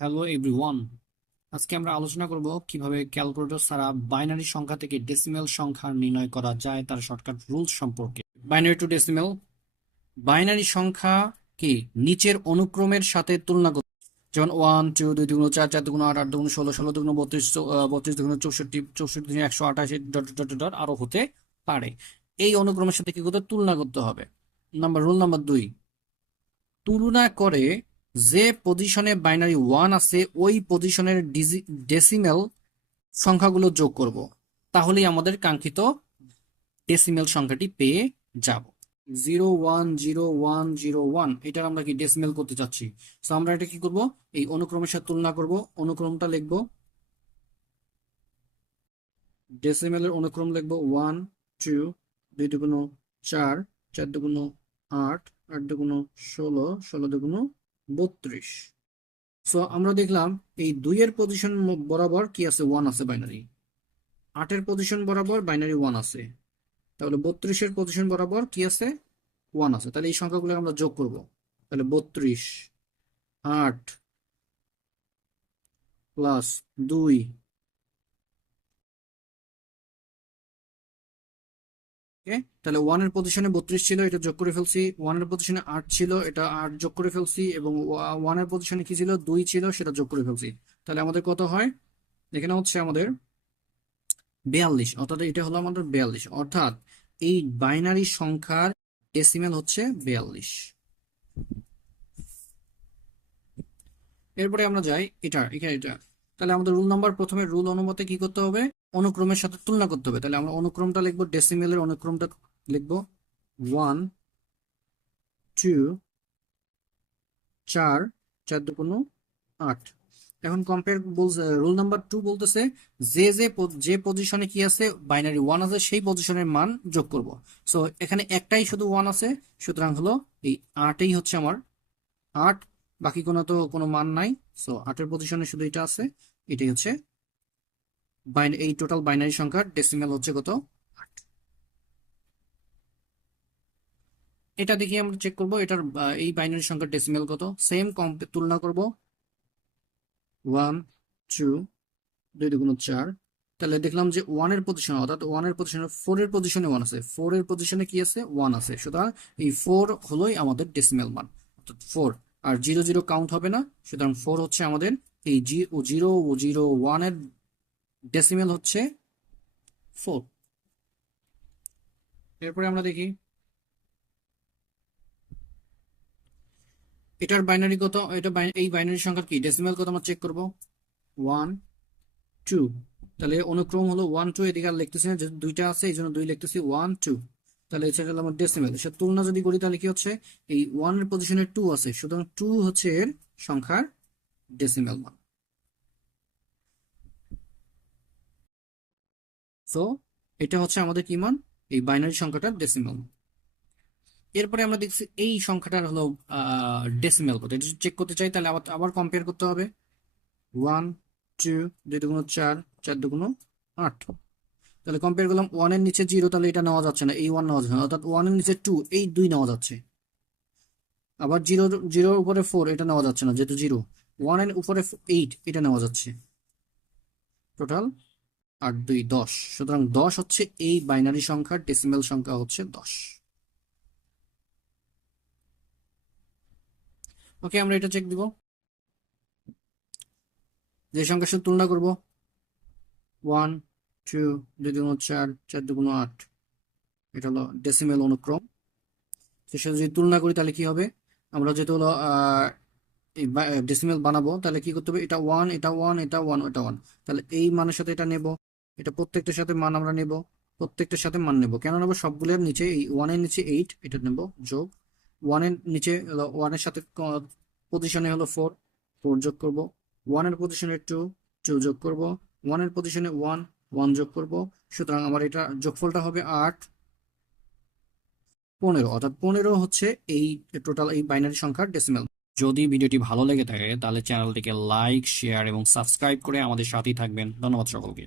Hello everyone. আজকে আমরা আলোচনা করব কিভাবে ক্যালকুলেটর ছাড়া বাইনারি সংখ্যা থেকে ডেসিমেল সংখ্যা নির্ণয় করা যায় তার শর্টকাট রুলস সম্পর্কে। Binary two decimal. বাইনারি সংখ্যা কি নিচের অনুক্রমের সাথে তুলনা করতে, যেমন 1 2 2 4 4 8 8 16 32 32 64 64 128 ডট ডট ডট ডট আরো হতে পারে। এই অনুক্রমের সাথে কি করতে তুলনা করতে হবে। রুল নাম্বার 2, তুলনা করে যে পজিশনে বাইনারি 1 আছে ওই পজিশনের ডেসিমেল সংখ্যাগুলো যোগ করব, তাহলেই আমাদের কাঙ্ক্ষিত ডেসিমেল সংখ্যাটি পেয়ে যাব। 0 1 0 1 0 1 এটার আমরা কি ডেসিমেল করতে চাচ্ছি। তো আমরা এটা কি করব, এই অনুক্রমের সাথে তুলনা করব। অনুক্রমটা লিখব, ডেসিমেলের অনুক্রম লিখব 1 2 2 দুগুণ 4 4 দুগুণ 8 8 দুগুণ 16 16 দুগুণ 32। সো আমরা দেখলাম এই 2 এর পজিশন বরাবর কি আছে, 1 আছে বাইনারি। 8 এর পজিশন বরাবর বাইনারি 1 আছে, তাহলে 32 এর পজিশন বরাবর কি আছে, 1 আছে। তাহলে এই সংখ্যাগুলো আমরা যোগ করব। তাহলে 32 8 প্লাস 2, তাহলে 1 এর পজিশনে 32 ছিল, এটা যোগ করে ফেলছি। 1 এর পজিশনে 8 ছিল, এটা 8 যোগ করে ফেলছি। এবং 1 এর পজিশনে কি ছিল, 2 ছিল, সেটা যোগ করে ফেলছি। তাহলে আমাদের কত হয়, এখানে হচ্ছে আমাদের 42। অর্থাৎ এটা হলো আমাদের 42, অর্থাৎ এই বাইনারি সংখ্যার ডেসিমেল হচ্ছে 42। এরপরে আমরা যাই এখানে এটা। তাহলে আমাদের রুল নাম্বার, প্রথমে রুল অনুমতে কি করতে হবে, অনুক্রমের সাথে তুলনা করতে হবে। তাহলে আমরা অনুক্রমটা লিখবো, ডেসিমেলের অনুক্রমটা লিখবো 1 2 4 4 দুগুণ 8। এখন কম্পেয়ার বলছে, রুল নাম্বার 2 বলতেছে যে পজিশনে কি আছে, বাইনারি 1 আছে, সেই পজিশনের মান যোগ করব। সো এখানে একটাই শুধু 1 আছে, সুতরাং হলো এই 8ই হচ্ছে আমার 8, বাকি কোনো মান নাই। সো 8 এর পজিশনে শুধু এটা আছে, এটাই হচ্ছে এই টোটাল বাইনারি সংখ্যার ডেসিমেল হচ্ছে কত, 8। এটা দেখি আমরা চেক করব এটার এই বাইনারি সংখ্যার ডেসিমেল কত। সেম তুলনা করব, 1 2 2 দুগুণ 4। তাহলে দেখলাম যে 1 এর পজিশনে, অর্থাৎ 1 এর পজিশনে 4 এর পজিশনে 1 আছে, 4 এর পজিশনে কি আছে, 1 আছে। সুতরাং এই 4 হলোই আমাদের ডেসিমেল মান, অর্থাৎ 4। আর 0 0 কাউন্ট হবে না, সুতরাং 4 হচ্ছে আমাদের এই 0 0 1 এর ডেসিমেল হচ্ছে 4। এরপরে আমরা দেখি এটার বাইনারি কত, এই বাইনারি সংখ্যার কি ডেসিমেল কত আমরা চেক করব। 1 2, তাহলে অনুক্রম হলো 1 2, এদিকে আর লিখতেছি না, যেহেতু দুইটা আছে এই জন্য 2 লিখতেছি, 1 2। তাহলে এটা হলো আমার ডেসিমেল। সে তুলনা যদি করি তাহলে কি হচ্ছে, এই 1 এর পজিশনে 2 আছে, সুতরাং 2 হচ্ছে এর সংখ্যার ডেসিমেল মান। সো এটা হচ্ছে আমাদের কি মান, এই বাইনারি সংখ্যাটার ডেসিমেল। এরপরে আমরা দেখছি এই সংখ্যাটার হলো ডেসিমেল কত, এটা চেক করতে চাই, তাহলে আবার আবার কম্পেয়ার করতে হবে। 1 2 2 দুগুণ 4 4 দুগুণ 8। তাহলে কম্পেয়ার করলাম, 1 এর নিচে 0, তাহলে এটা নেওয়া যাচ্ছে না, এই 1 নেওয়া যাচ্ছে না। অর্থাৎ 1 এর নিচে 2, এই 2 নেওয়া যাচ্ছে। আবার 0 0 উপরে 4, এটা নেওয়া যাচ্ছে না, যেহেতু 0। 1 এর উপরে 8, এটা নেওয়া যাচ্ছে। টোটাল 8 2 10, সুতরাং 10 হচ্ছে এই বাইনারি সংখ্যার ডেসিমেল সংখ্যা হচ্ছে 10। ওকে, আমরা এটা চেক দিব, যে সংখ্যার সাথে তুলনা করব। 1 2 2 দুগুণ 4 4 দুগুণ 8, এটা হলো ডেসিমেল অনুক্রম। তো সাথে যদি তুলনা করি তাহলে কি হবে, আমরা যেহেতু হলো ডেসিমেল বানাবো, তাহলে কি করতে হবে, এটা 1 এটা 1 এটা 1 এটা 1, তাহলে এই মানের সাথে এটা নেব। এটা প্রত্যেকটার সাথে মান আমরা নেব, প্রত্যেকটার সাথে মান নেব। কেন নেব, সবগুলোর নিচে, এই 1 এর নিচে 8, এটা নেব যোগ। 1 এর নিচে 1 এর সাথে পজিশনে হলো 4, 4 যোগ করব। 1 এর পজিশনে 2, 2 যোগ করব। 1 এর পজিশনে 1, 1 যোগ করব। সুতরাং আমার এটা যোগফলটা হবে 8 15, অর্থাৎ 15 হচ্ছে এই টোটাল এই বাইনারি সংখ্যার ডেসিমেল। যদি ভিডিওটি ভালো লেগে থাকে তাহলে চ্যানেলটিকে লাইক শেয়ার এবং সাবস্ক্রাইব করে আমাদের সাথেই থাকবেন। ধন্যবাদ সকলকে।